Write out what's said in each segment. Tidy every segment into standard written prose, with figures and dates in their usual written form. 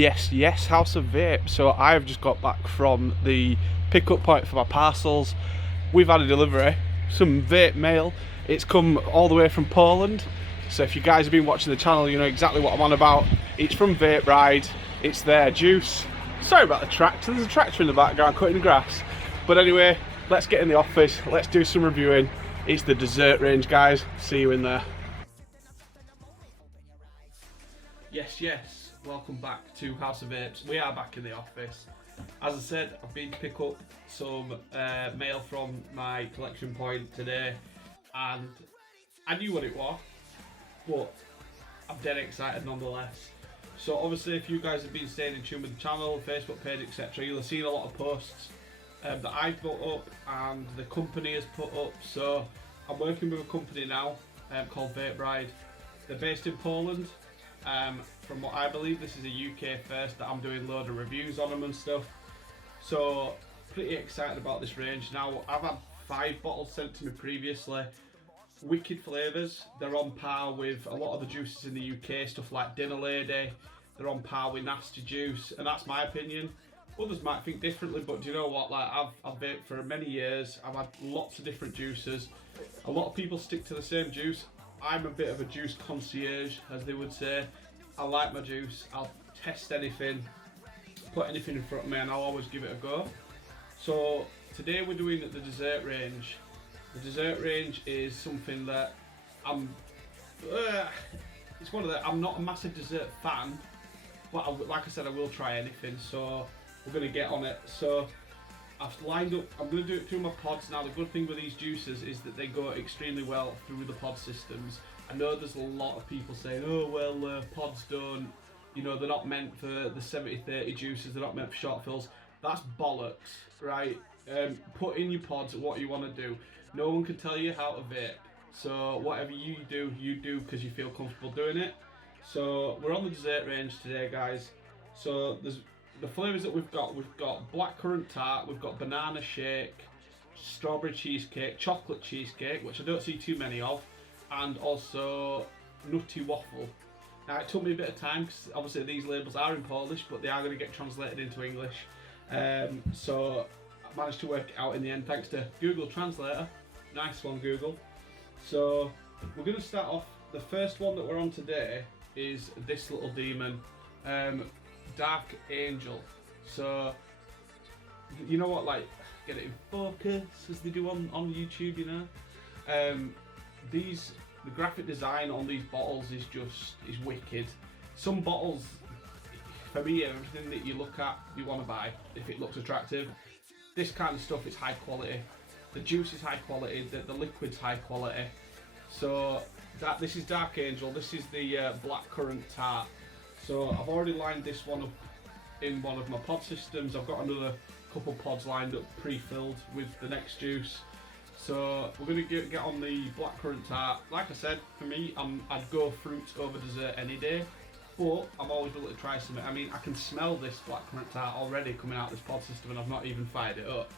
Yes, House of Vape. So I've just got back from the pickup point for my parcels. We've had a delivery, some vape mail. It's come all the way from Poland. So if you guys have been watching the channel, you know exactly what I'm on about. It's from Vape Ride. It's their juice. Sorry about the tractor. There's a tractor in the background cutting grass. But anyway, let's get in the office. Let's do some reviewing. It's the dessert range, guys. See you in there. Yes, welcome back to House of Vapes. We are back in the office. As I said, I've been to pick up some mail from my collection point today, and I knew what it was, but I'm dead excited nonetheless. So obviously, if you guys have been staying in tune with the channel, Facebook page, etc., you'll have seen a lot of posts that I've put up and the company has put up. So I'm working with a company now called Vape Ride. They're based in Poland. From what I believe, this is a UK first that I'm doing a load of reviews on them and stuff. So pretty excited about this range. Now I've had 5 bottles sent to me previously. Wicked flavours. They're on par with a lot of the juices in the UK, stuff like Dinner Lady. They're on par with Nasty Juice, and that's my opinion. Others might think differently, but do you know what? Like I've vaped for many years. I've had lots of different juices. A lot of people stick to the same juice. I'm a bit of a juice concierge, as they would say. I like my juice. I'll test anything, put anything in front of me, and I'll always give it a go. So today we're doing the dessert range. The dessert range is something that it's one of the. I'm not a massive dessert fan, but like I said, I will try anything. So we're gonna get on it. So I've lined up. I'm going to do it through my pods. Now the good thing with these juices is that they go extremely well through the pod systems. I know there's a lot of people saying, oh well, pods don't, you know, they're not meant for the 70-30 juices, they're not meant for short fills. That's bollocks, right? Put in your pods what you want to do. No one can tell you how to vape. So whatever you do because you feel comfortable doing it. So we're on the dessert range today, guys. So there's the flavours that we've got blackcurrant tart, we've got banana shake, strawberry cheesecake, chocolate cheesecake, which I don't see too many of, and also nutty waffle. Now it took me a bit of time because obviously these labels are in Polish, but they are going to get translated into English. So I managed to work it out in the end thanks to Google Translator. Nice one, Google. So we're going to start off. The first one that we're on today is this little demon. Dark Angel. So you know what, like, get it in focus as they do on YouTube, you know. The graphic design on these bottles is wicked. Some bottles, for me, everything that you look at you want to buy if it looks attractive. This kind of stuff is high quality. The juice is high quality, the liquid's high quality. So this is Dark Angel, this is the blackcurrant tart. So I've already lined this one up in one of my pod systems. I've got another couple pods lined up pre-filled with the next juice. So we're going to get on the blackcurrant tart. Like I said, for me, I'd go fruits over dessert any day, but I'm always willing to try something. I mean, I can smell this blackcurrant tart already coming out of this pod system, and I've not even fired it up.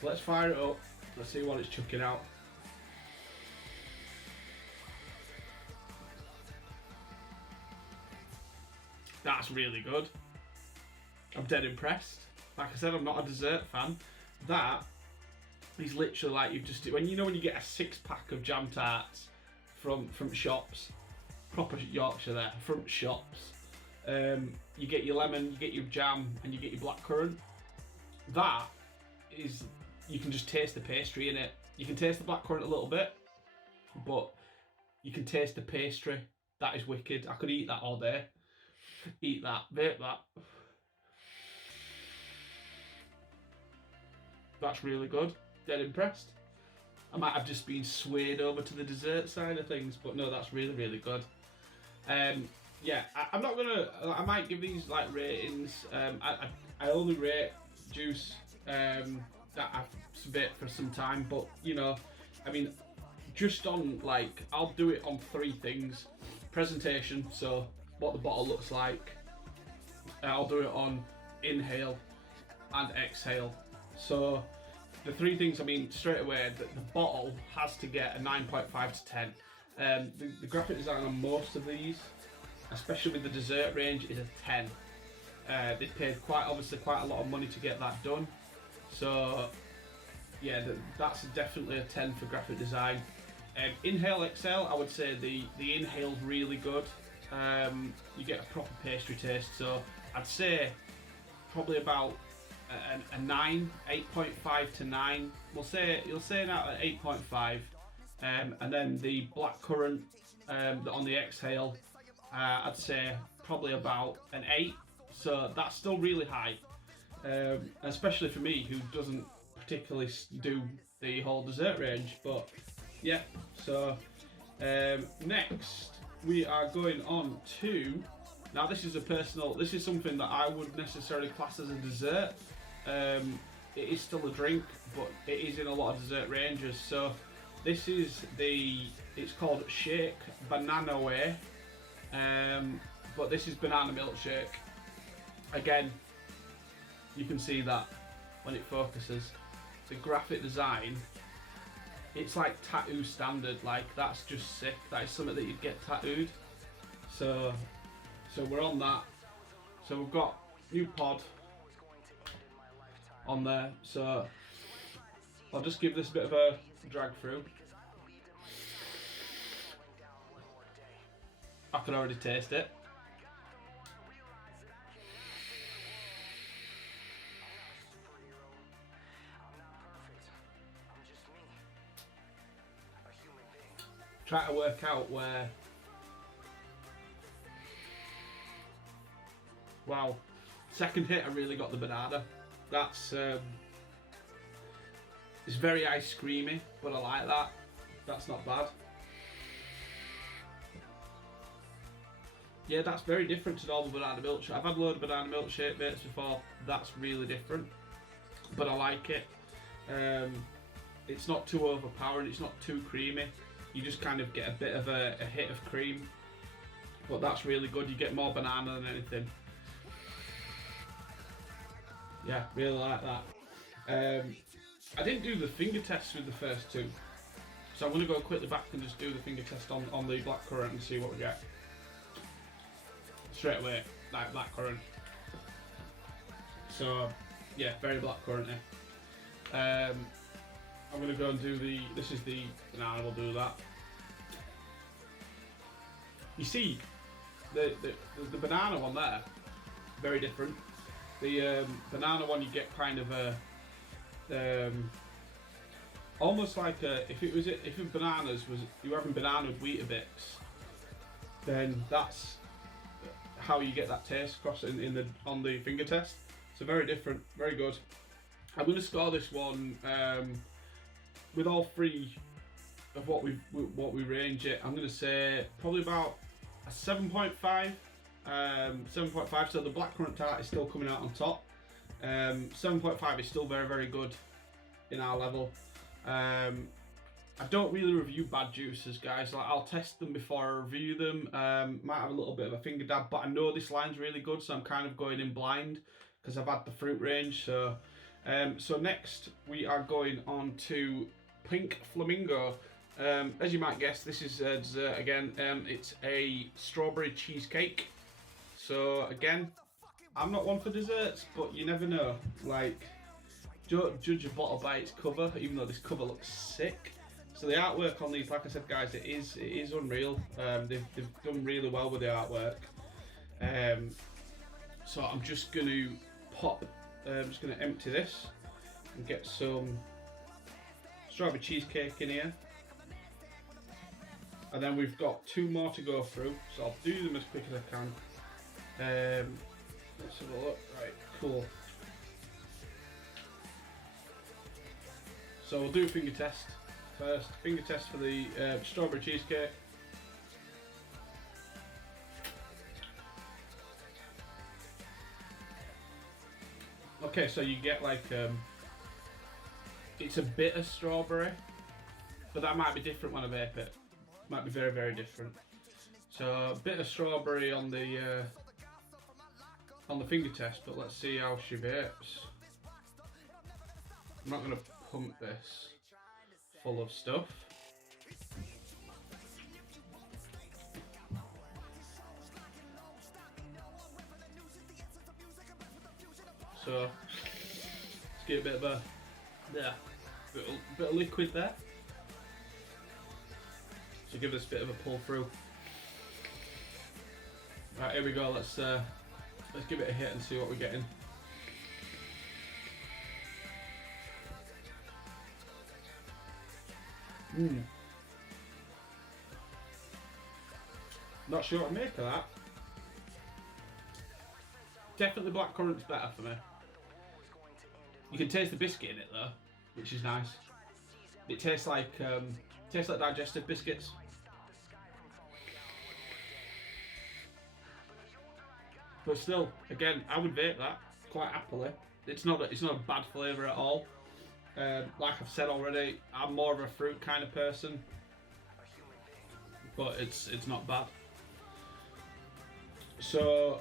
So let's fire it up. Let's see what it's chucking out. That's really good. I'm dead impressed. Like I said, I'm not a dessert fan. That is literally like you've just when you get a 6-pack of jam tarts from shops, proper Yorkshire there, from shops. You get your lemon, you get your jam, and you get your blackcurrant. That is, you can just taste the pastry in it. You can taste the blackcurrant a little bit, but you can taste the pastry. That is wicked. I could eat that all day. Eat that, vape that. That's really good. Dead impressed. I might have just been swayed over to the dessert side of things, but no, that's really, really good. Yeah, I'm not gonna. I might give these like ratings. I only rate juice that I've vaped for some time, but you know, I mean, just on like, I'll do it on 3 things: presentation, so what the bottle looks like. I'll do it on inhale and exhale. So the 3 things, I mean, straight away, the bottle has to get a 9.5 to 10. The graphic design on most of these, especially with the dessert range, is a 10. They paid obviously quite a lot of money to get that done. So yeah, that's definitely a 10 for graphic design. Inhale Excel, I would say the inhale's really good. You get a proper pastry taste, so I'd say probably about a 9, 8.5 to 9. You'll say now at 8.5. And then the blackcurrant on the exhale, I'd say probably about an 8. So that's still really high, especially for me who doesn't particularly do the whole dessert range. But yeah, so next we are going on to, now this is something that I wouldn't necessarily class as a dessert. It is still a drink, but it is in a lot of dessert ranges. So this is it's called Shake Banana Way, but this is banana milkshake. Again, you can see that when it focuses. The graphic design, it's like tattoo standard. Like, that's just sick. That is something that you'd get tattooed. So we're on that. So we've got new pod on there. So I'll just give this a bit of a drag through. I can already taste it. Try to work out where. Wow, second hit I really got the banana. That's it's very ice creamy, but I like that. That's not bad. Yeah, that's very different to normal banana milkshake. I've had a load of banana milkshake bits before. That's really different, but I like it. It's not too overpowering. It's not too creamy. You just kind of get a bit of a hit of cream, but that's really good. You get more banana than anything. Yeah, really like that. I didn't do the finger tests with the first two, so I'm going to go quickly back and just do the finger test on the blackcurrant and see what we get. Straight away, like blackcurrant. So yeah, very blackcurranty. I'm going to go and do this is the banana, we'll do that. You see, the banana one there, very different. The banana one, you get kind of a, almost like if bananas was, you were having banana with Weetabix, then that's how you get that taste across on the finger test. So very different, very good. I'm going to score this one with all three of what we range it. I'm going to say probably about a 7.5. 7.5. So the blackcurrant tart is still coming out on top. 7.5 is still very, very good in our level. I don't really review bad juices, guys. Like, I'll test them before I review them. Might have a little bit of a finger dab, but I know this line's really good, so I'm kind of going in blind because I've had the fruit range. So next we are going on to Pink Flamingo. As you might guess, this is dessert again. It's a strawberry cheesecake. So again, I'm not one for desserts, but you never know. Like, judge a bottle by its cover, even though this cover looks sick. So the artwork on these, like I said, guys, it is unreal. They've done really well with the artwork. So I'm just going to just going to empty this and get some strawberry cheesecake in here. And then we've got two more to go through, so I'll do them as quick as I can. Let's have a look. Right, cool. So we'll do a finger test first. Finger test for the strawberry cheesecake. Okay, so you get like it's a bitter strawberry, but that might be different when I vape it. Might be very, very different. So a bit of strawberry on the finger test, but let's see how she vapes. I'm not going to pump this full of stuff. So let's get a bit of a bit of liquid there. So give this a bit of a pull through. Right, here we go. Let's give it a hit and see what we're getting. Not sure what to make of that. Definitely blackcurrant's better for me. You can taste the biscuit in it though, which is nice. It tastes like digestive biscuits. But still, again, I would vape that quite happily. It's not a bad flavour at all. Like I've said already, I'm more of a fruit kind of person, but it's not bad. So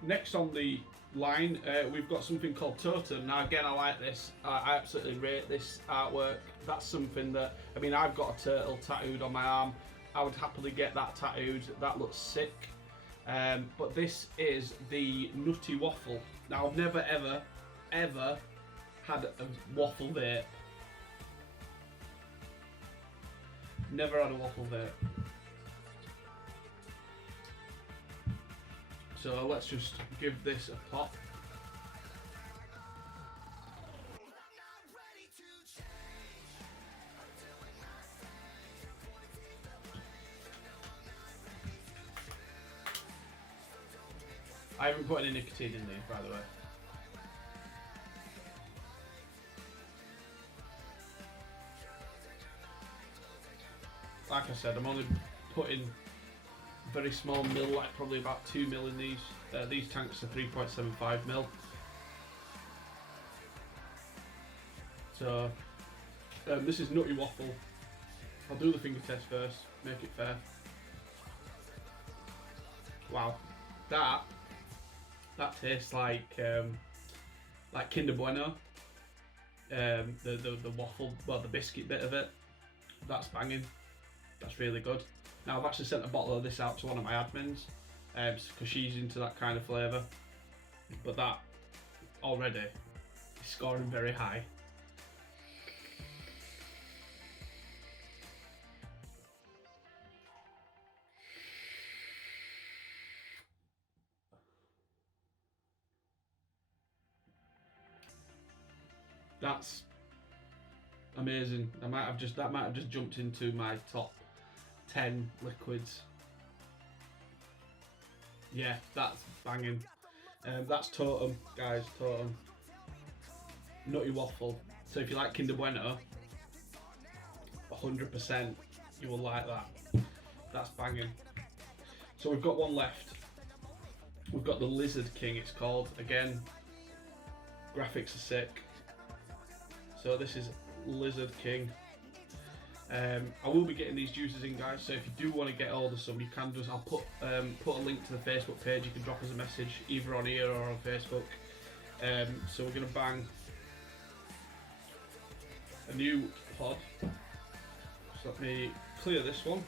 next on the line, we've got something called Totem. Now again, I like this. I absolutely rate this artwork. That's something that, I mean, I've got a turtle tattooed on my arm. I would happily get that tattooed. That looks sick. But this is the Nutty Waffle. Now I've never ever had a waffle vape. Never had a waffle vape. So let's just give this a pop. I haven't put any nicotine in there, by the way. Like I said, I'm only putting very small mil, like probably about 2 mil in these. These tanks are 3.75 mil. So this is Nutty Waffle. I'll do the finger test first, make it fair. Wow, that tastes like Kinder Bueno. The waffle, well, the biscuit bit of it, that's banging. That's really good. Now I've actually sent a bottle of this out to one of my admins because she's into that kind of flavour. But that already is scoring very high. That's amazing. That might have just jumped into my top 10 liquids. Yeah, that's banging. That's Totem, guys. Totem. Nutty Waffle. So if you like Kinder Bueno, 100% you will like that. That's banging. So we've got one left. We've got the Lizard King, it's called. Again, graphics are sick. So this is Lizard King. I will be getting these juices in, guys, so if you do want to get hold of some, you can just, I'll put a link to the Facebook page. You can drop us a message either on here or on Facebook. So we're going to bang a new pod. So let me clear this one.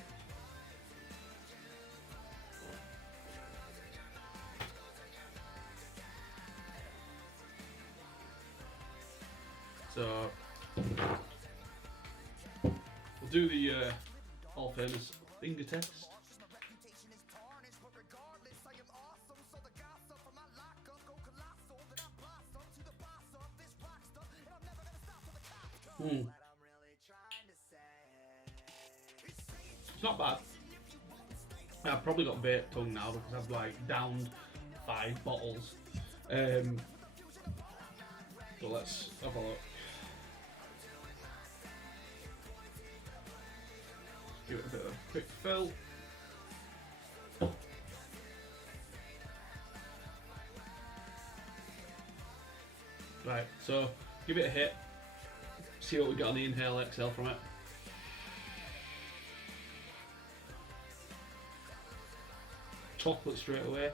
So we'll do the all famous finger test. It's not bad. I've probably got vape tongue now because I've like downed 5 bottles. But let's have a look. Give it a bit of a quick fill. Right, so give it a hit. See what we got on the inhale exhale from it. Chocolate straight away.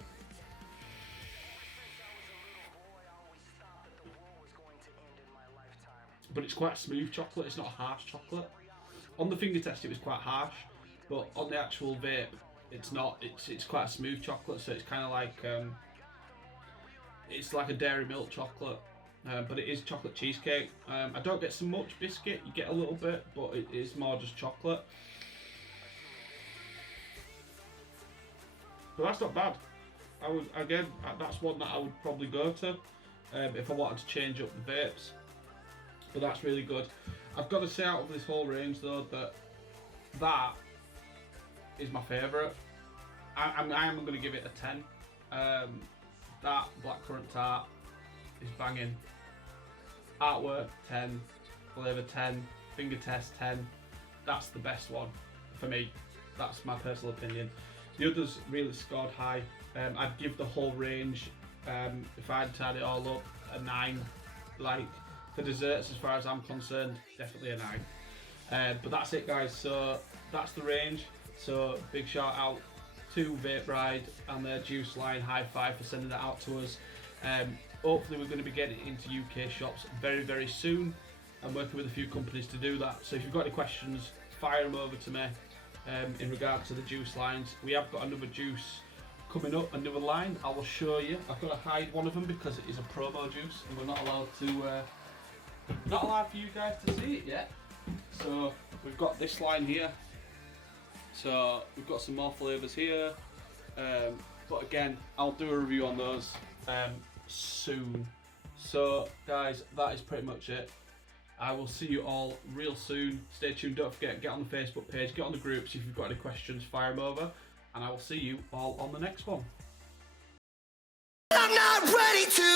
But it's quite smooth chocolate, it's not a harsh chocolate. On the finger test it was quite harsh, but on the actual vape it's not. It's quite a smooth chocolate, so it's kind of like it's like a dairy milk chocolate, but it is chocolate cheesecake. I don't get so much biscuit, you get a little bit, but it is more just chocolate. But that's not bad. That's one that I would probably go to if I wanted to change up the vapes. But that's really good. I've got to say, out of this whole range though, that is my favourite. I am going to give it a 10. That blackcurrant tart is banging. Artwork 10, flavour 10, finger test 10. That's the best one for me. That's my personal opinion. The others really scored high. I'd give the whole range, if I'd tied it all up, a 9. Like, for desserts, as far as I'm concerned, definitely a 9. But that's it, guys. So that's the range. So big shout out to Vape Ride and their juice line. High five for sending that out to us. Hopefully we're going to be getting it into UK shops very, very soon. I'm working with a few companies to do that. So if you've got any questions, fire them over to me in regard to the juice lines. We have got another juice coming up, another line. I will show you. I've got to hide one of them because it is a promo juice and we're not allowed to, not allowed for you guys to see it yet. So we've got this line here. So we've got some more flavours here. But again, I'll do a review on those soon. So guys, that is pretty much it. I will see you all real soon. Stay tuned, don't forget, get on the Facebook page, get on the groups. If you've got any questions, fire them over, and I will see you all on the next one. I'm not ready to